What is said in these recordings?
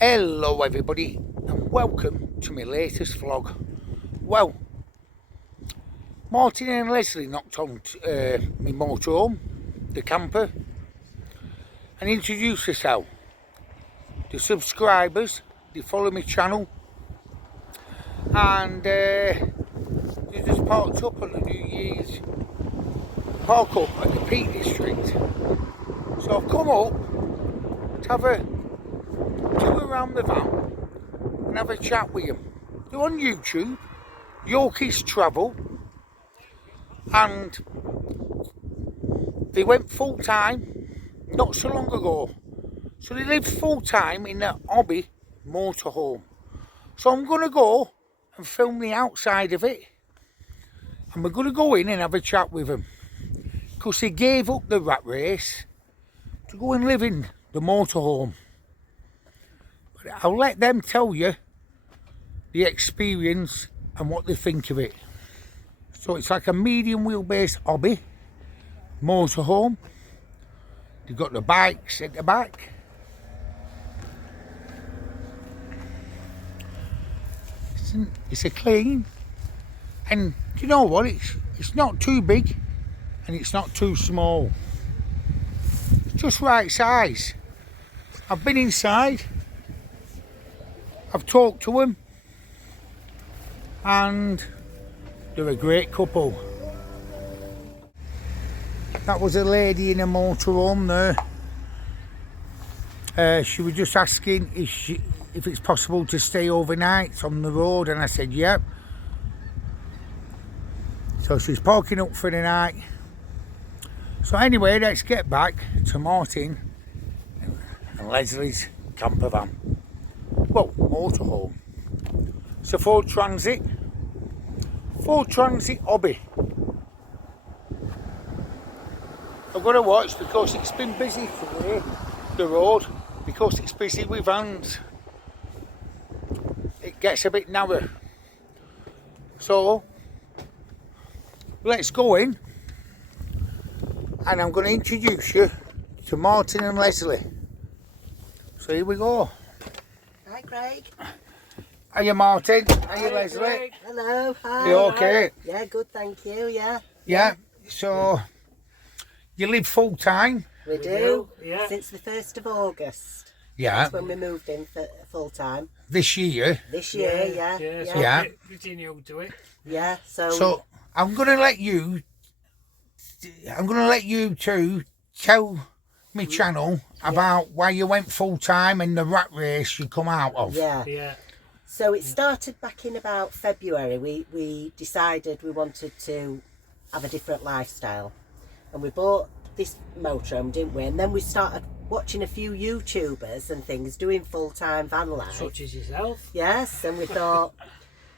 Hello everybody and welcome to my latest vlog. Well, Martin and Lesley knocked on my motorhome, the camper, and introduced themselves. The subscribers, they follow my channel, and they just parked up on the New Year's park up at the Peak District. So I've come up to have a tour around the van and have a chat with them. They're on YouTube, Yorkies Travel, and they went full time not so long ago. So they live full time in the hobby motorhome. So I'm going to go and film the outside of it, and we're going to go in and have a chat with them, because they gave up the rat race to go and live in the motorhome. But I'll let them tell you the experience and what they think of it. So it's like a medium wheelbase hobby motorhome. They've got the bikes at the back. It's a clean, and do you know what? It's not too big and it's not too small. It's just right size. I've been inside. I've talked to them, and they're a great couple. That was a lady in a motorhome there. She was just asking if it's possible to stay overnight on the road, and I said yep. So she's parking up for the night. So anyway, let's get back to Martin and Lesley's camper van. Well, motorhome. It's a Ford Transit hobby. I've got to watch because it's been busy today, the road, because it's busy with vans. It gets a bit narrow. So let's go in, and I'm going to introduce you to Martin and Lesley. So here we go. Hi Craig. Hiya Martin. Hiya Lesley. Craig. Hello. Hi. You okay? Yeah, good, thank you. Yeah. Yeah. So you live full time? We do. Yeah. Since the 1st of August. Yeah. That's when we moved in for full time. This year? This year, yeah. So Yeah. pretty new to it. Yeah. So I'm going to let you two tell me channel about why you went full time and the rat race you come out of. Yeah. Yeah. So it started back in about February. We decided we wanted to have a different lifestyle, and we bought this motorhome, didn't we? And then we started watching a few YouTubers and things doing full-time van life. Such as yourself. Yes, and we thought,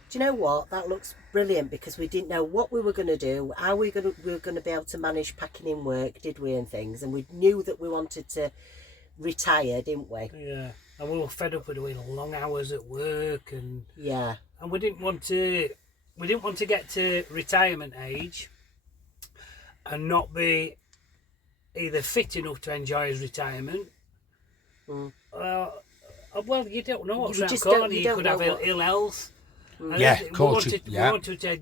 do you know what? That looks brilliant, because we didn't know what we were going to do, how we were going to be able to manage packing in work, did we, and things. And we knew that we wanted to retire, didn't we? Yeah. And we were fed up with doing long hours at work, and Yeah. we didn't want to get to retirement age and not be either fit enough to enjoy his retirement. Well, you don't know what's You around just the don't- corner. you You don't could know have what- ill health. And Yeah, we of course, wanted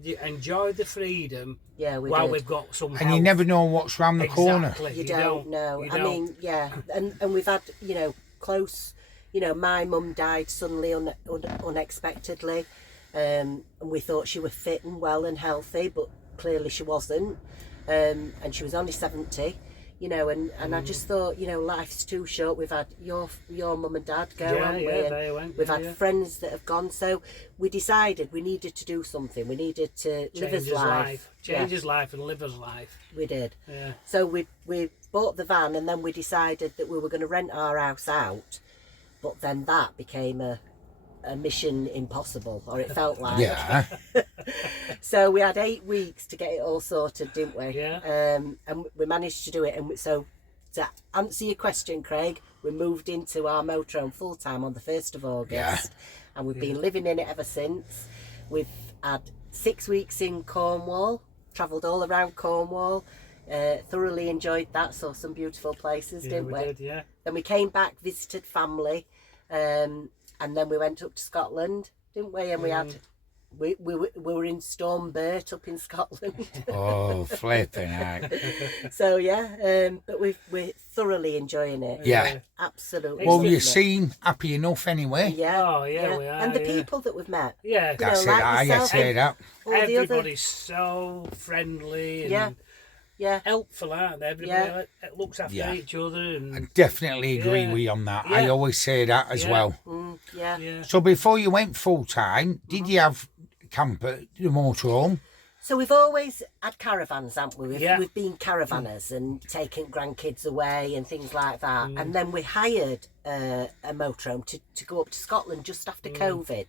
to enjoy the freedom Yeah, we while did. we've got some And health. you never know what's round the corner. Exactly. You don't know. You I don't. mean, yeah, and we've had, close, my mum died suddenly, unexpectedly, and we thought she was fit and well and healthy, but clearly she wasn't, and she was only 70, and I just thought, life's too short. We've had your mum and dad go, haven't we? And they went. we've had friends that have gone, so we decided we needed to do something. We needed to live his life. Change his life and live his life. We did. Yeah. So we bought the van, and then we decided that we were going to rent our house out, but then that became a mission impossible, or it felt like. Yeah. So we had 8 weeks to get it all sorted, didn't we? Yeah. And we managed to do it. And so to answer your question, Craig, we moved into our motorhome full time on the 1st of August, Yeah. and we've been living in it ever since. We've had 6 weeks in Cornwall, travelled all around Cornwall, thoroughly enjoyed that, saw some beautiful places, didn't we? We did, yeah. Then we came back, visited family, And then we went up to Scotland, didn't we? And we had we were in Storm Burt up in Scotland. Oh, flipping heck. So yeah, but we're thoroughly enjoying it. Yeah. Absolutely. Well, you loving it. seem happy enough anyway. Yeah. Oh, yeah, we are, And the yeah. people that we've met. Yeah. That's know, it. like I yourself. say that. All the other, Everybody's so friendly and yeah. helpful, aren't they? Everybody looks after Yeah. each other. And I definitely agree Yeah. with you on that. Yeah. I always say that as Yeah. well. Yeah. yeah. So before you went full time, did you have camper, the motorhome? So we've always had caravans, haven't we? Yeah. We've been caravanners and taken grandkids away and things like that. And then we hired a motorhome to go up to Scotland just after COVID.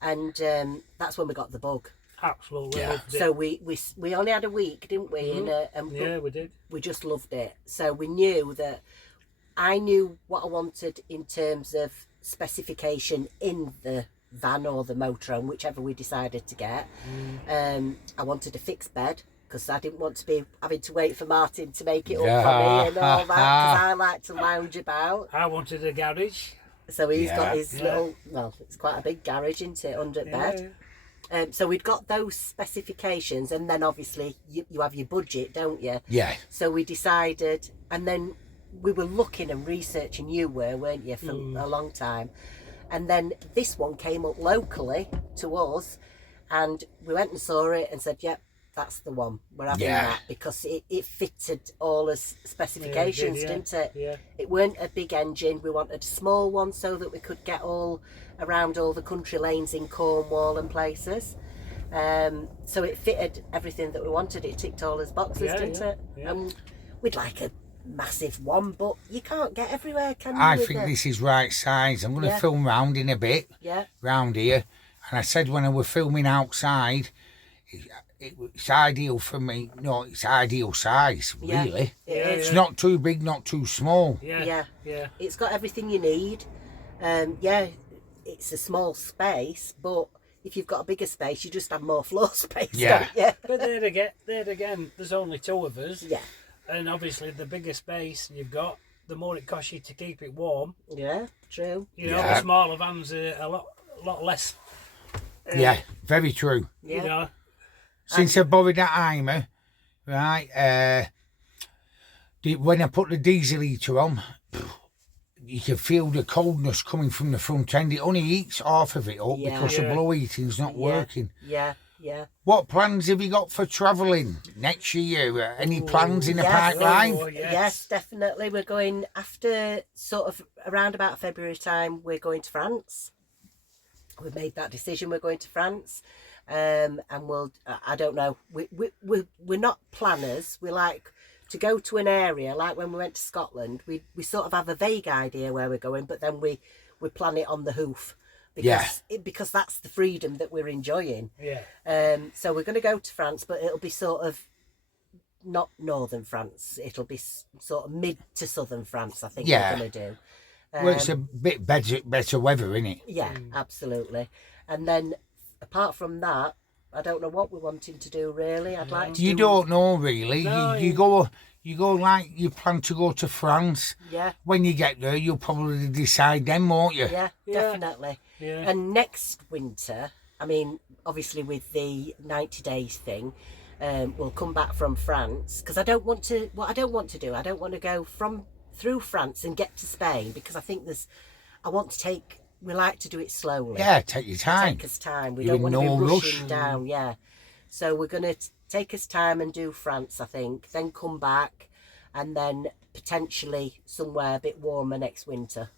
And that's when we got the bug. Absolutely. Yeah. Loved it. So we only had a week, didn't we? And yeah, we did. we just loved it. So we knew that I knew what I wanted in terms of specification in the van or the motorhome, whichever we decided to get. I wanted a fixed bed because I didn't want to be having to wait for Martin to make it up for me and all that, because I like to lounge about. I wanted a garage. So he's got his Yeah. little, well, it's quite a big garage, isn't it, under bed. So we'd got those specifications, and then obviously you have your budget, don't you? Yeah. So we decided, and then we were looking and researching, you were, weren't you, for a long time. And then this one came up locally to us, and we went and saw it and said, yep, that's the one. We're having that, because it fitted all as specifications, Yeah, it did, didn't it? Yeah. It weren't a big engine. We wanted a small one so that we could get all around all the country lanes in Cornwall and places. So it fitted everything that we wanted. It ticked all his boxes, didn't it? Yeah. We'd like a massive one, but you can't get everywhere, can you? I with think the- this is right size. I'm going to Yeah. film round in a bit, Yeah, round here. And I said when I was filming outside, it's ideal for me. No, it's ideal size, Yeah. really. it Yeah, is. It's not too big, not too small. Yeah. Yeah. Yeah. It's got everything you need. Yeah, it's a small space, but if you've got a bigger space, you just have more floor space, Yeah. don't you? But there again, there's only two of us. Yeah, And obviously, the bigger space you've got, the more it costs you to keep it warm. yeah, true. You know, Yeah. the smaller vans are a lot less. Yeah, very true. Yeah, You know, Since I borrowed that Imer, right, when I put the diesel heater on, you can feel the coldness coming from the front end. It only heats half of it up Yeah. because the Yeah. blow heating's not working. yeah, yeah. What plans have you got for travelling next year? Any plans in the Yes. pipeline? Oh, Yes, definitely. We're going after sort of around about February time. We're going to France. We've made that decision. We're going to France, and we'll. I don't know. We're not planners. We like to go to an area. Like when we went to Scotland, we sort of have a vague idea where we're going, but then we plan it on the hoof. Because because that's the freedom that we're enjoying. Yeah. So we're going to go to France, but it'll be sort of not northern France. It'll be sort of mid to southern France, I think Yeah. we're going to do. Well, it's a bit better weather, isn't it? Yeah, absolutely. And then apart from that, I don't know what we're wanting to do really. I'd like to You do... don't know really. No, you go like you plan to go to France. Yeah, When you get there, you'll probably decide then, won't you? yeah, Yeah. definitely. Yeah. And next winter, I mean, obviously with the 90 days thing, we'll come back from France because I don't want to go through France and get to Spain because I think we like to do it slowly. Yeah, take your time. Take us time. We You're don't in want to no be rush. rushing down, yeah. So we're going to take us time and do France, I think, then come back and then potentially somewhere a bit warmer next winter.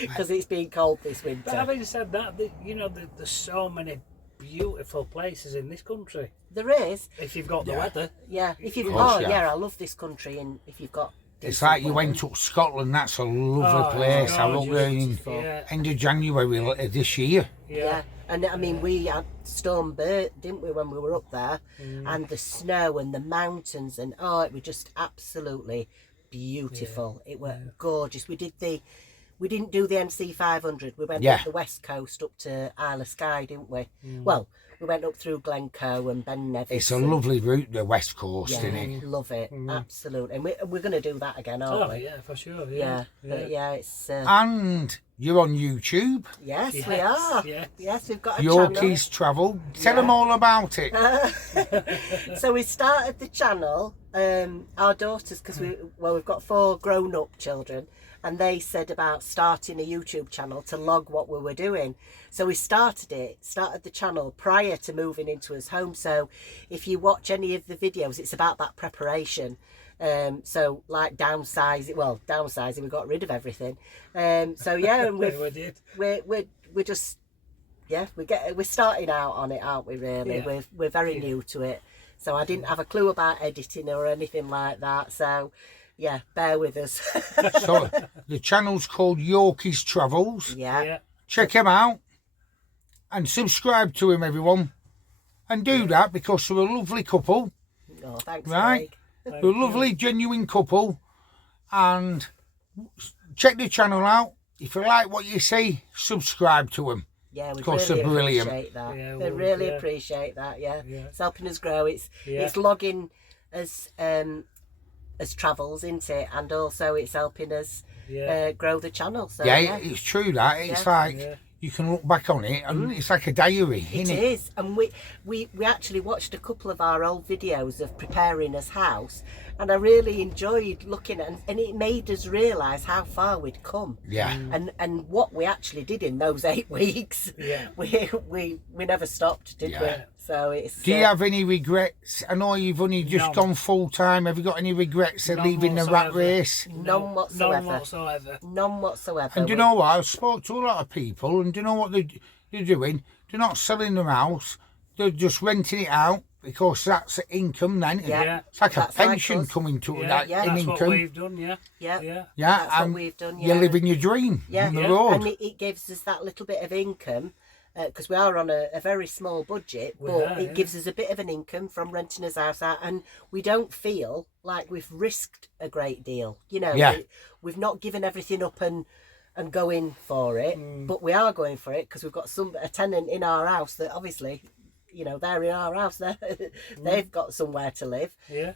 Because it's been cold this winter. But having said that, there's so many beautiful places in this country. There is, If you've got the weather. yeah. If you've course, I love this country, and if you've got It's decent like you weather. went to Scotland. That's a lovely Oh, place. I looked there in beautiful. Yeah. end of January this year. Yeah, and I mean we had Storm Burt, didn't we, when we were up there, and the snow and the mountains, and it was just absolutely beautiful. It was gorgeous. We didn't do the NC 500. We went up the west coast up to Isle of Skye, didn't we? Well, we went up through Glencoe and Ben Nevis. It's a lovely route, the West Coast, isn't it? Love it, absolutely. And we're going to do that again, aren't we? Yeah, for sure. Yeah, but it's... And you're on YouTube. yes, Yes, we are. yes. Yes, we've got a Yorkie's Travel. Tell them all about it. channel. So we started the channel, our daughters, because we've got 4 grown-up children, and they said about starting a YouTube channel to log what we were doing. So we started the channel prior to moving into his home. So if you watch any of the videos, it's about that preparation. So like downsizing, we got rid of everything. So yeah, and We did. we're just, yeah, we're starting out on it, aren't we, really? Yeah. We're very new to it. So I didn't have a clue about editing or anything like that. So yeah, bear with us. So the channel's called Yorkie's Travels. Yeah. Check him out and subscribe to him, everyone. And do that because they're a lovely couple, Oh, thanks, right? Craig. They're a lovely, genuine couple. And check the channel out. If you like what you see, subscribe to him. Yeah, we Of course, really they're brilliant. appreciate that. Yeah, they well, really yeah. appreciate that. Yeah. Yeah. It's helping us grow. It's logging as travels, isn't it? And also it's helping us grow the channel. So Yeah, it's true that. It's like you can look back on it and it's like a diary, it isn't it? is. And we actually watched a couple of our old videos of preparing his house, and I really enjoyed looking at, and it made us realise how far we'd come. Yeah. And what we actually did in those 8 weeks. Yeah. We never stopped, did we? Yeah. So it's. Do you have any regrets? I know you've only just None. gone full time. Have you got any regrets of None leaving the rat whatsoever. race? None whatsoever. None whatsoever. None whatsoever. And do you know what? I've spoke to a lot of people, and do you know what they're doing? They're not selling their house. They're just renting it out because that's income then. Yeah. It's like a That's like pension us. coming to Yeah, that yeah, in that's what income. we've done. Yeah. Yeah. Yeah. Yeah, That's what and we've done. you're Yeah. living your dream Yeah. on the Yeah. road. And it gives us that little bit of income, because we are on a very small budget, We but are, it yeah. gives us a bit of an income from renting his house out, and we don't feel like we've risked a great deal. You know, Yeah. we've not given everything up and going for it, but we are going for it because we've got a tenant in our house that obviously, you know, they're in our house. They've got somewhere to live. Yeah.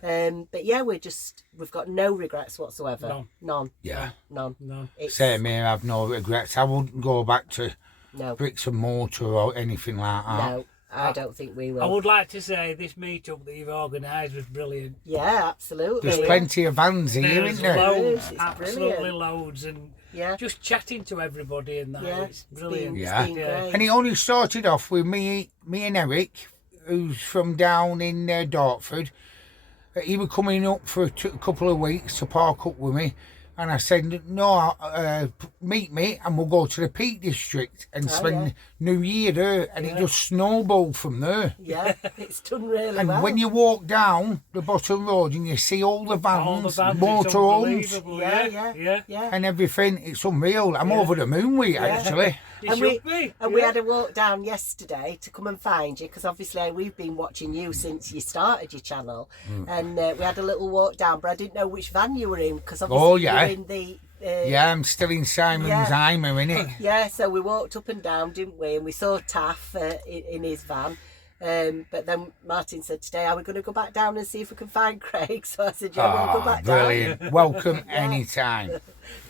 But yeah, we've got no regrets whatsoever. None. Yeah. None. No. It's, Same here, I've no regrets. I wouldn't go back to no. bricks and mortar or anything like that. No, I don't think we will. I would like to say this meetup that you've organised was brilliant. Yeah, absolutely. There's plenty of vans here, There's isn't there? loads, It's absolutely brilliant. loads, and Yeah. just chatting to everybody and that. Yeah, It's brilliant. Yeah. It's been Yeah. great. And it only started off with me and Eric, who's from down in Dartford. He was coming up for a couple of weeks to park up with me. And I said, no, meet me and we'll go to the Peak District and spend New Year there. And it just snowballed from there. Yeah, it's done really And well. when you walk down the bottom road and you see all the All the vans, vans, it's motorhomes unbelievable, Yeah. and everything, it's unreal. I'm over the moon with it, actually. You And should be. we had a walk down yesterday to come and find you, because obviously we've been watching you since you started your channel, and we had a little walk down, but I didn't know which van you were in, because obviously you're in the Yeah, I'm still in Simon's Heimer, innit? yeah. So we walked up and down, didn't we? And we saw Taff in his van. But then Martin said today, are we going to go back down and see if we can find Craig? So I said, yeah, we'll go back Brilliant. Welcome anytime. down.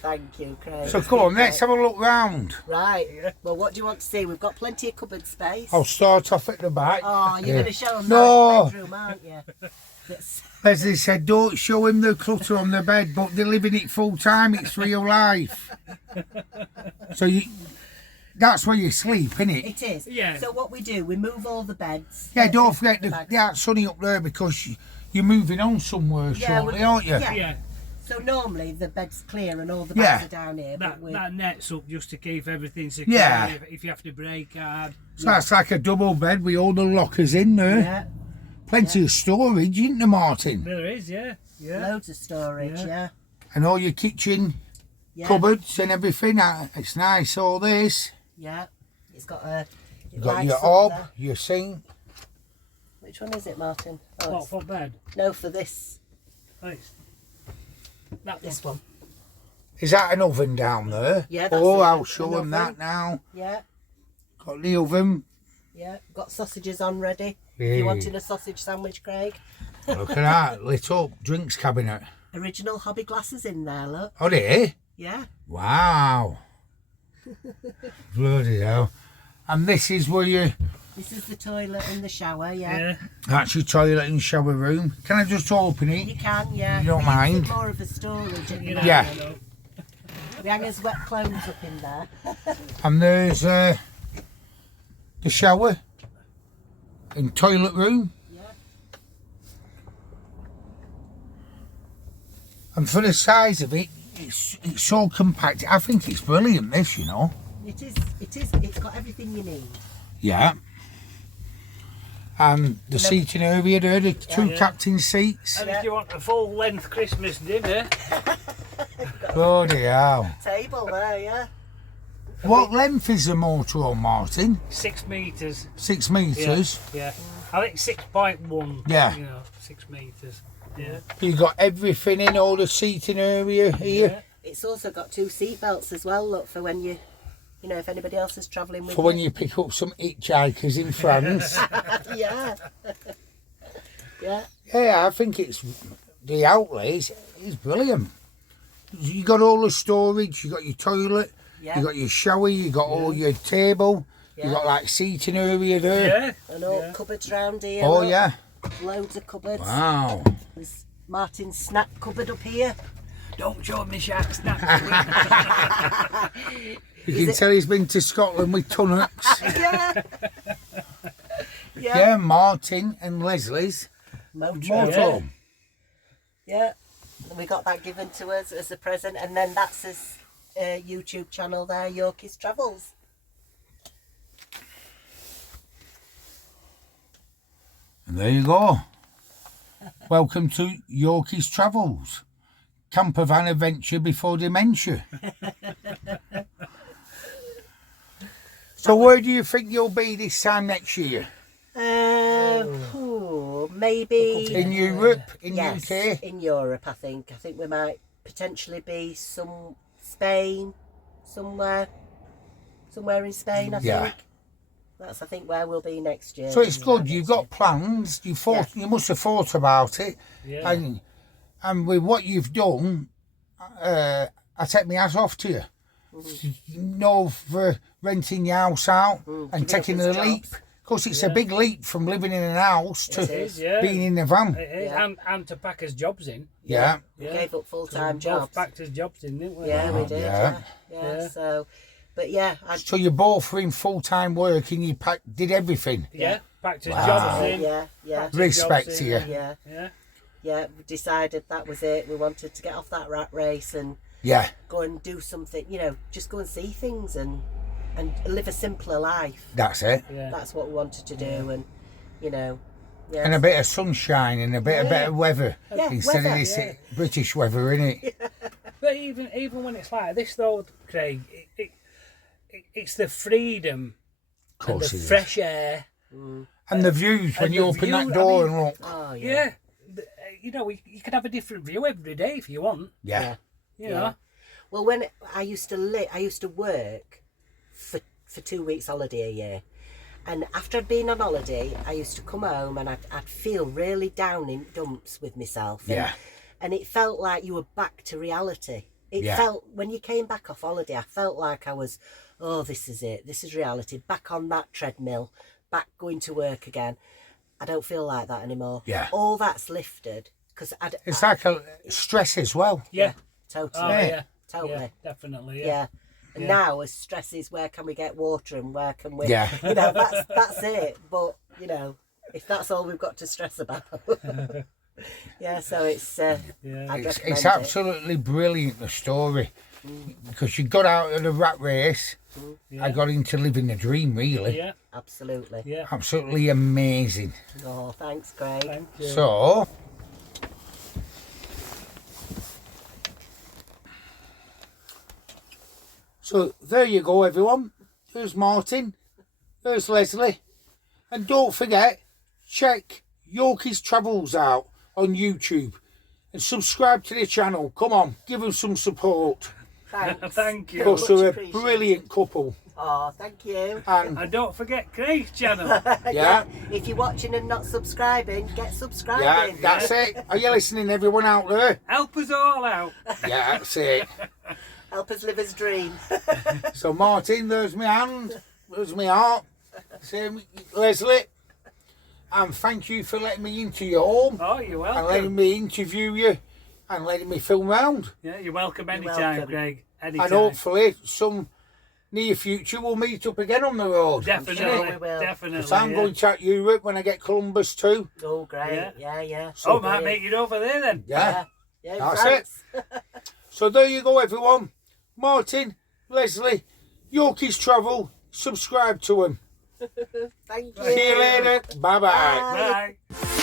Thank you, Craig. So come on, let's have a look round. Right. Well, what do you want to see? We've got plenty of cupboard space. I'll start off at the back. Oh, you're going to show them No. that bedroom, aren't you? Let's- Lesley said, don't show him the clutter on the bed, but they're living it full time. It's real life. So that's where you sleep, innit? It is. Yeah. So what we do, we move all the beds. Yeah, don't forget that's sunny up there because you're moving on somewhere shortly, aren't you? yeah. Yeah. So normally the bed's clear and all the beds are down here. That, But that net's up just to keep everything secure. Yeah. If you have to break hard. So that's like a double bed with all the lockers in there. yeah, Plenty of storage, isn't there, Martin? There is, yeah. Yeah. loads of storage. Yeah. And all your kitchen Yeah. cupboards and everything. It's nice, all this. Yeah. It's got a. You've got your hob, your sink. Which one is it, Martin? Oh, What it's- for bed? no, for this. Thanks. That This one. Is that an oven down there? Yeah, that's Oh, it, I'll an show them oven. that now. Yeah. Got the oven. Yeah, got sausages on ready. If Yeah. you wanted a sausage sandwich, Craig. Look at that, lit up drinks cabinet. Original hobby glasses in there, look. Oh, dear. Yeah. Wow. Bloody hell. And this is where you, This is the toilet and the shower, yeah. Yeah. that's your toilet and shower room. Can I just open You it? can, yeah. You don't We use mind? it more of a storage at the moment. Yeah. We hang his wet clothes up in there. And there's the shower and toilet room. Yeah. And for the size of it, it's so compact. I think it's brilliant, this, you know. It is. It's got everything you need. Yeah. And the seating area there, the two captain seats. And if you want a full length Christmas dinner, Bloody hell. Table there, yeah. What length is the motorhome, Martin? 6 metres. 6 metres. Yeah. I think 6.1. Yeah. You know, 6 metres. Yeah. You've got everything in, all the seating area here. Yeah. It's also got 2 seat belts as well, look, for when you know, if anybody else is travelling with For when you pick up some hitchhikers in France. Yeah. Yeah. Yeah, I think it's, the outlay is brilliant. You got all the storage, you got your toilet, Yeah. you got your shower, you got all your table, you Yeah. got like seating area there. Yeah. And all cupboards round here. Oh look. yeah. Loads of cupboards. Wow. There's Martin's snack cupboard up here. Don't show me Shark Snack. You can tell he's been to Scotland with tunnocks. Yeah. Yeah, Martin and Lesley's motorhome. Yeah. And we got that given to us as a present, and then that's his YouTube channel there, Yorkie's Travels. And there you go. Welcome to Yorkie's Travels. Camper van adventure before dementia. So where do you think you'll be this time next year? Maybe In Europe, in yes, UK? in Europe. I think we might potentially be Spain, somewhere in Spain. I Yeah. think that's where we'll be next year. So it's good, you've got plans, you you must have thought about it. Yeah. And with what you've done, I take my hat off to you. No, for renting your house out and taking the leap. Because it's a big leap from living in an house to It is, being in a van. It is. Yeah. And to pack us jobs in. Yeah. We gave up full-time Both jobs. packed us jobs in, didn't we? Yeah, we did. Yeah. Yeah. So, but yeah, So you both were in full-time work and you did everything. Yeah, packed us Wow. jobs in. yeah. Respect Jobs to in. you. Yeah. Yeah. We decided that was it. We wanted to get off that rat race and Yeah. go and do something, just go and see things and live a simpler life. That's it. Yeah. That's what we wanted to do, and yeah. And a bit of sunshine and a bit of better weather Yeah, instead weather, of this yeah. British weather, innit? But even when it's like this, though, Craig, it's the freedom Of and course the it is. fresh air. And the views when and you the open view, that I door mean- and look. Oh yeah. Yeah. You can have a different view every day if you want. Yeah. You know. Well, when I used to work for 2 weeks holiday a year, and after I'd been on holiday, I used to come home and I'd feel really down in dumps with myself. Yeah. And it felt like you were back to reality. It Yeah. felt, when you came back off holiday, I felt like I was, oh, this is it. This is reality. Back on that treadmill, back going to work again. I don't feel like that anymore. Yeah. All that's lifted because It's like a stress as well. Yeah. totally. Oh, yeah. Totally. Yeah, definitely. Yeah. Yeah. And Yeah. now as stress is, where can we get water and where can we, Yeah. that's it. But, if that's all we've got to stress about. Yeah, so it's, I'd It's recommend it. absolutely brilliant, the story. Because you got out of the rat race. I got into living the dream, really. Yeah. Absolutely. Yeah. Absolutely amazing. Oh, thanks, Craig. Thank you. So there you go, everyone. There's Martin. There's Lesley. And don't forget, check Yorkie's Travels out on YouTube. And subscribe to the channel. Come on, give them some support. Thanks. Thank you. Because Much they're a appreciated. brilliant couple. Oh, thank you. And don't forget Craig's channel. Yeah. If you're watching and not subscribing, get Yeah, subscribing. that's it. Are you listening, everyone out there? Help us all out. Yeah, that's it. Help us live his dream. So, Martin, there's my hand. There's my heart. Same, Lesley. And thank you for letting me into your home. Oh, you're welcome. And letting me interview you. And letting me film round. Yeah, you're welcome You're anytime, welcome. Craig. Anytime. And hopefully, some near future, we'll meet up again on the road. Definitely, sure we will. definitely. Because I'm yeah. going to Europe when I get Columbus too. Oh, great. Yeah. Yeah. Oh, might make it over there then. Yeah. Yeah, That's France. So there you go, everyone. Martin, Lesley, Yorkies Travel. Subscribe to him. Thank you. See you later. Bye-bye. Bye. Bye.